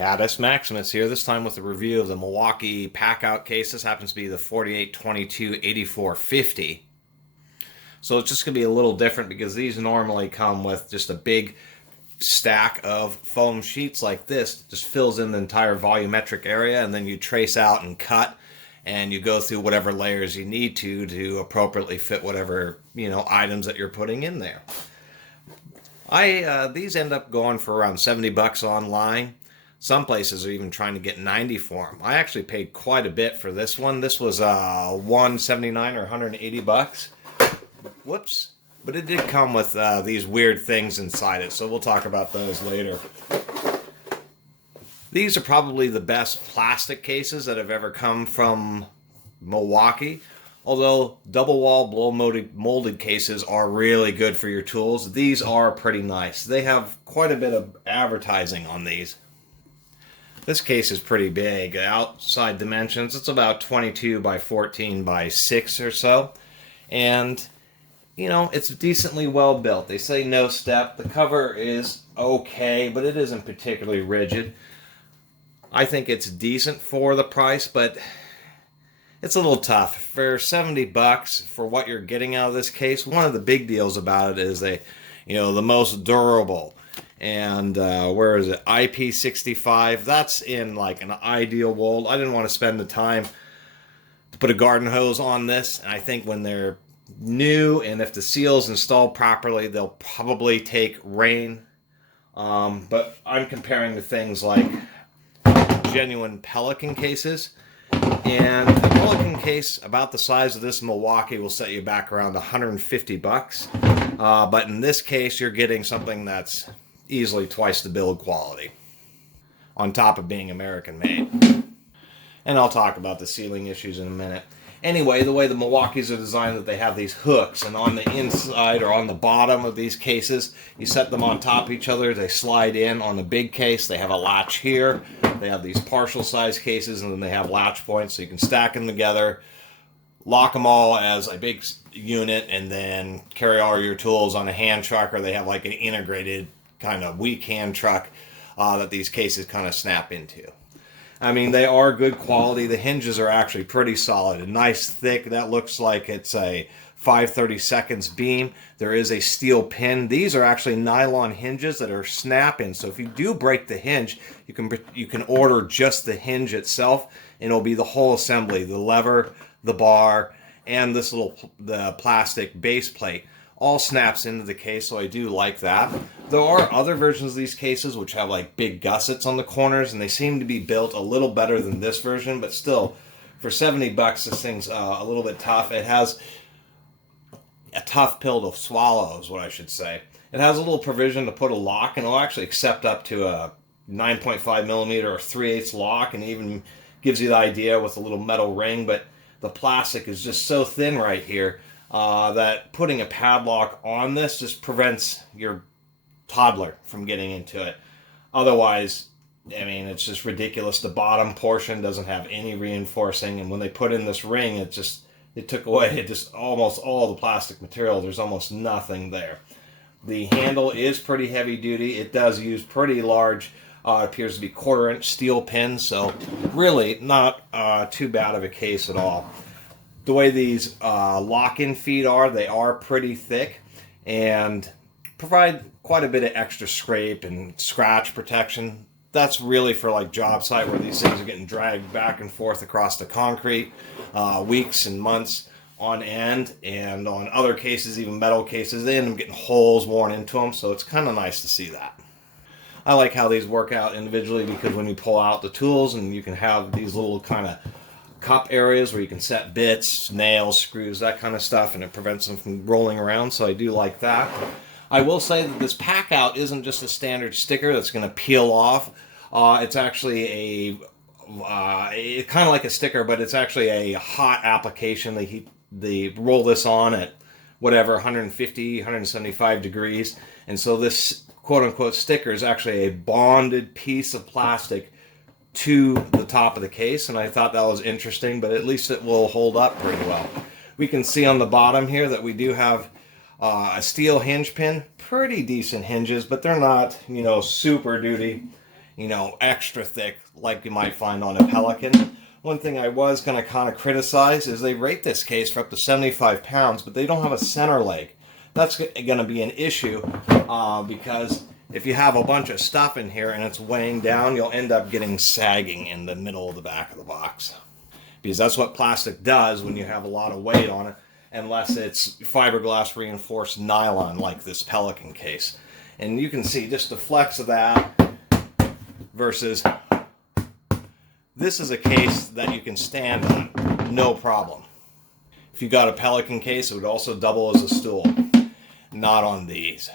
Caddis Maximus here, this time with a review of the Milwaukee PackOut case. This happens to be the 4822-8450. So it's just going to be a little different because these normally come with just a big stack of foam sheets like this that just fills in the entire volumetric area, and then you trace out and cut, and you go through whatever layers you need to appropriately fit whatever items that you're putting in there. These end up going for around $70 online. Some places are even trying to get 90 for them. I actually paid quite a bit for this one. This was $179 or $180. Whoops. But it did come with these weird things inside it, so we'll talk about those later. These are probably the best plastic cases that have ever come from Milwaukee. Although double wall blow molded cases are really good for your tools, these are pretty nice. They have quite a bit of advertising on these. This case is pretty big. Outside dimensions, it's about 22 by 14 by 6 or so. And, it's decently well built. They say no step. The cover is okay, but it isn't particularly rigid. I think it's decent for the price, but it's a little tough. For $70 for what you're getting out of this case, one of the big deals about it is the most durable. And where is it? IP65. That's in like an ideal mold. I didn't want to spend the time to put a garden hose on this. And I think when they're new and if the seal's installed properly, they'll probably take rain. But I'm comparing to things like genuine Pelican cases. And a Pelican case about the size of this Milwaukee will set you back around $150. But in this case, you're getting something that's easily twice the build quality, on top of being American made. And I'll talk about the sealing issues in a minute. Anyway, the way the Milwaukees are designed, that they have these hooks, and on the inside or on the bottom of these cases, you set them on top of each other. They slide in. On the big case, they have a latch here. They have these partial size cases, and then they have latch points, so you can stack them together, lock them all as a big unit, and then carry all your tools on a hand truck, or they have like an integrated kind of weak hand truck that these cases kind of snap into. I mean, they are good quality. The hinges are actually pretty solid. A nice thick, that looks like it's a 5/32 beam. There is a steel pin. These are actually nylon hinges that are snap-in. So if you do break the hinge, you can order just the hinge itself, and it'll be the whole assembly, the lever, the bar, and the plastic base plate. All snaps into the case, so I do like that. There are other versions of these cases which have like big gussets on the corners, and they seem to be built a little better than this version, but still, for $70, this thing's a little bit tough. It has a tough pill to swallow, is what I should say. It has a little provision to put a lock, and it'll actually accept up to a 9.5 millimeter or 3/8 lock, and even gives you the idea with a little metal ring, but the plastic is just so thin right here that putting a padlock on this just prevents your toddler from getting into it. Otherwise, I mean, it's just ridiculous. The bottom portion doesn't have any reinforcing, and when they put in this ring, it took away just almost all the plastic material. There's almost nothing there. The handle is pretty heavy duty. It does use pretty large, appears to be 1/4-inch steel pins, so really not too bad of a case at all. The way these lock-in feet are, they are pretty thick and provide quite a bit of extra scrape and scratch protection. That's really for like job site where these things are getting dragged back and forth across the concrete weeks and months on end. And on other cases, even metal cases, they end up getting holes worn into them, so it's kind of nice to see that. I like how these work out individually because when you pull out the tools, and you can have these little kind of cup areas where you can set bits, nails, screws, that kind of stuff, and it prevents them from rolling around, so I do like that. I will say that this PackOut isn't just a standard sticker that's going to peel off. It's actually kind of like a sticker, but it's actually a hot application. They roll this on at whatever, 150, 175 degrees, and so this quote-unquote sticker is actually a bonded piece of plastic to the top of the case, and I thought that was interesting, but at least it will hold up pretty well. We can see on the bottom here that we do have a steel hinge pin. Pretty decent hinges, but they're not, super duty. extra thick like you might find on a Pelican. One thing I was going to kind of criticize is they rate this case for up to 75 pounds, but they don't have a center leg. That's going to be an issue because if you have a bunch of stuff in here and it's weighing down, you'll end up getting sagging in the middle of the back of the box. Because that's what plastic does when you have a lot of weight on it, unless it's fiberglass reinforced nylon like this Pelican case. And you can see just the flex of that versus this is a case that you can stand on, no problem. If you got a Pelican case, it would also double as a stool. Not on these.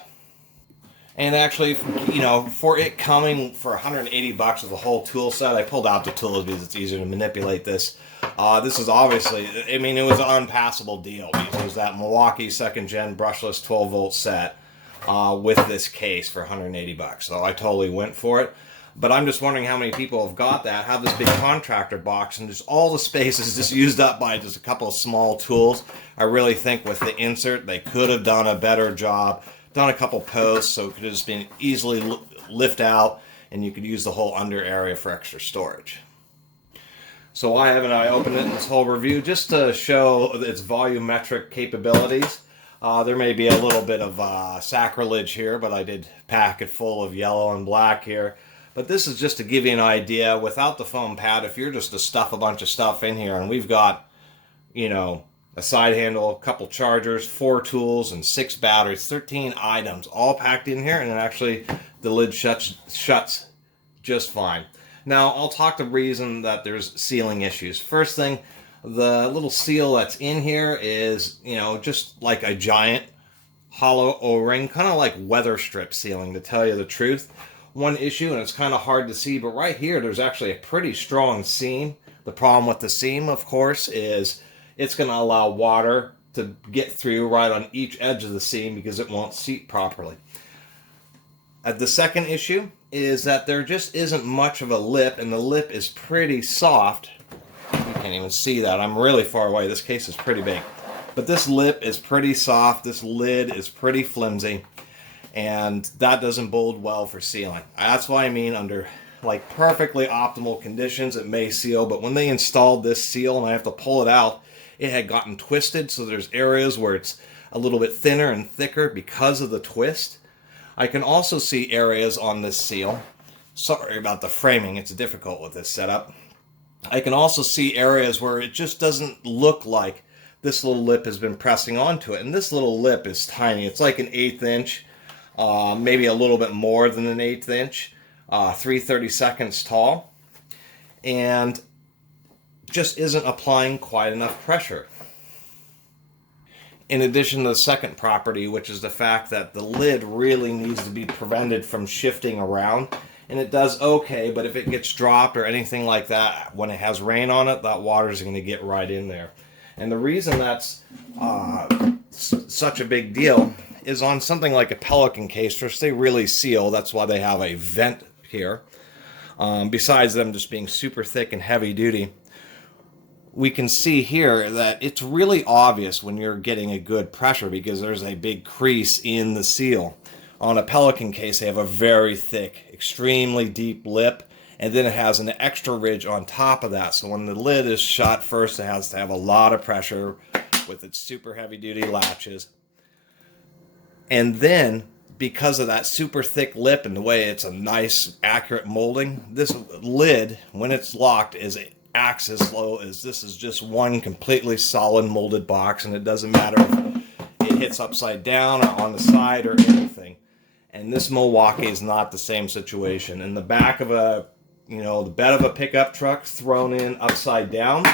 And actually, for it coming for 180 bucks with the whole tool set, I pulled out the tools because it's easier to manipulate this. This is obviously, it was an unpassable deal because it was that Milwaukee second gen brushless 12 volt set with this case for 180 bucks. So I totally went for it. But I'm just wondering how many people have got that, have this big contractor box, and just all the space is just used up by just a couple of small tools. I really think with the insert, they could have done a better job, done a couple posts, so it could have just been easily lift out, and you could use the whole under area for extra storage. So why haven't I opened it in this whole review? Just to show its volumetric capabilities. There may be a little bit of sacrilege here, but I did pack it full of yellow and black here. But this is just to give you an idea, without the foam pad, if you're just to stuff a bunch of stuff in here, and we've got, a side handle, a couple chargers, 4 tools, and 6 batteries, 13 items, all packed in here, and then actually the lid shuts just fine. Now, I'll talk the reason that there's sealing issues. First thing, the little seal that's in here is, just like a giant hollow O-ring, kind of like weather strip sealing, to tell you the truth. One issue, and it's kind of hard to see, but right here there's actually a pretty strong seam. The problem with the seam, of course, is it's going to allow water to get through right on each edge of the seam because it won't seat properly. The second issue is that there just isn't much of a lip, and the lip is pretty soft. You can't even see that. I'm really far away. This case is pretty big. But this lip is pretty soft. This lid is pretty flimsy. And that doesn't bode well for sealing. That's why I mean under like perfectly optimal conditions it may seal, but when they installed this seal and I have to pull it out, it had gotten twisted, so there's areas where it's a little bit thinner and thicker because of the twist. I can also see areas on this seal. Sorry about the framing, it's difficult with this setup. I can also see areas where it just doesn't look like this little lip has been pressing onto it. And this little lip is tiny. It's like an 1/8 inch. Maybe a little bit more than an 1/8 inch, 3/32 tall, and just isn't applying quite enough pressure. In addition to the second property, which is the fact that the lid really needs to be prevented from shifting around, and it does okay, but if it gets dropped or anything like that, when it has rain on it, that water is going to get right in there. And the reason that's such a big deal is on something like a Pelican case, which they really seal. That's why they have a vent here. Besides them just being super thick and heavy duty, we can see here that it's really obvious when you're getting a good pressure because there's a big crease in the seal. On a Pelican case, they have a very thick, extremely deep lip, and then it has an extra ridge on top of that. So when the lid is shut, first it has to have a lot of pressure with its super heavy duty latches. And then, because of that super thick lip and the way it's a nice, accurate molding, this lid, when it's locked, acts as slow as this is just one completely solid molded box, and it doesn't matter if it hits upside down or on the side or anything. And this Milwaukee is not the same situation. In the back of the bed of a pickup truck thrown in upside down,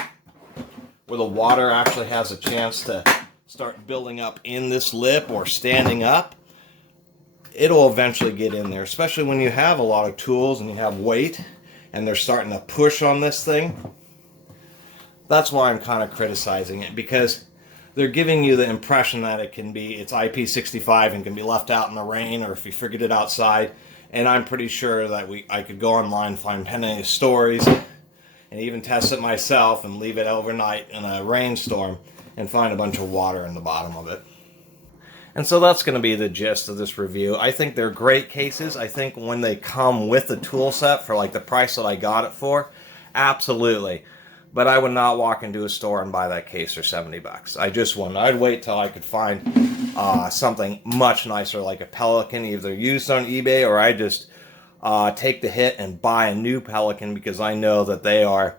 where the water actually has a chance to start building up in this lip or standing up, it'll eventually get in there, especially when you have a lot of tools and you have weight and they're starting to push on this thing. That's why I'm kind of criticizing it, because they're giving you the impression that it's IP65 and can be left out in the rain or if you forget it outside. And I'm pretty sure that I could go online, find plenty of stories, and even test it myself and leave it overnight in a rainstorm and find a bunch of water in the bottom of it. And so that's going to be the gist of this review. I think they're great cases. I think when they come with the tool set for like the price that I got it for, absolutely. But I would not walk into a store and buy that case for 70 bucks. I just wouldn't. I'd wait till I could find something much nicer like a Pelican, either used on eBay, or I just take the hit and buy a new Pelican, because I know that they are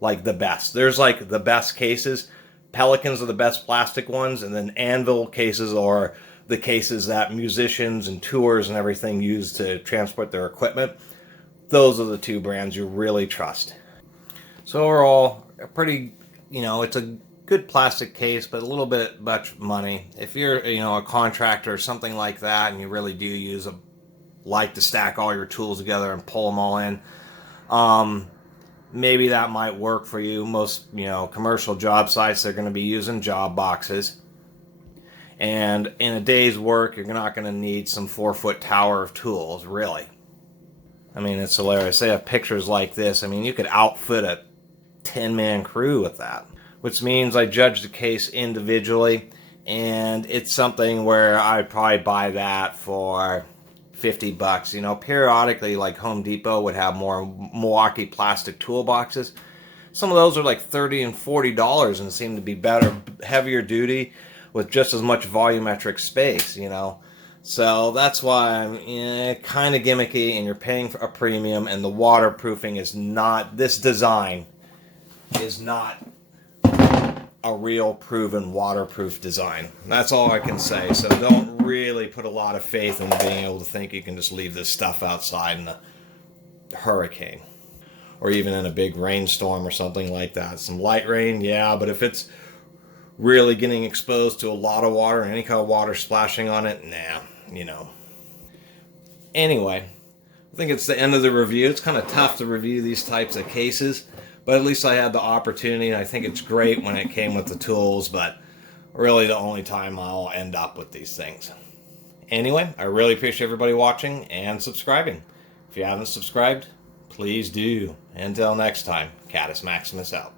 like the best. There's like the best cases. Pelicans are the best plastic ones, and then Anvil cases are the cases that musicians and tours and everything use to transport their equipment. Those are the two brands you really trust. So overall, a pretty, it's a good plastic case, but a little bit much money. If you're, a contractor or something like that, and you really do like to stack all your tools together and pull them all in, maybe that might work for you. Most, commercial job sites, they're going to be using job boxes. And in a day's work, you're not going to need some 4-foot tower of tools, really. I mean, it's hilarious. They have pictures like this. I mean, you could outfit a 10-man crew with that. Which means I judge the case individually, and it's something where I'd probably buy that for 50 bucks. Periodically, like Home Depot would have more Milwaukee plastic toolboxes. Some of those are like $30 and $40 and seem to be better, heavier duty with just as much volumetric space, So that's why I'm kind of gimmicky, and you're paying for a premium, and the waterproofing is not, this design is not a real proven waterproof design. That's all I can say. So don't really put a lot of faith in being able to think you can just leave this stuff outside in a hurricane, or even in a big rainstorm or something like that. Some light rain, yeah, but if it's really getting exposed to a lot of water and any kind of water splashing on it, nah, Anyway, I think it's the end of the review. It's kind of tough to review these types of cases, but at least I had the opportunity, and I think it's great when it came with the tools, but really the only time I'll end up with these things. Anyway, I really appreciate everybody watching and subscribing. If you haven't subscribed, please do. Until next time, Catus Maximus out.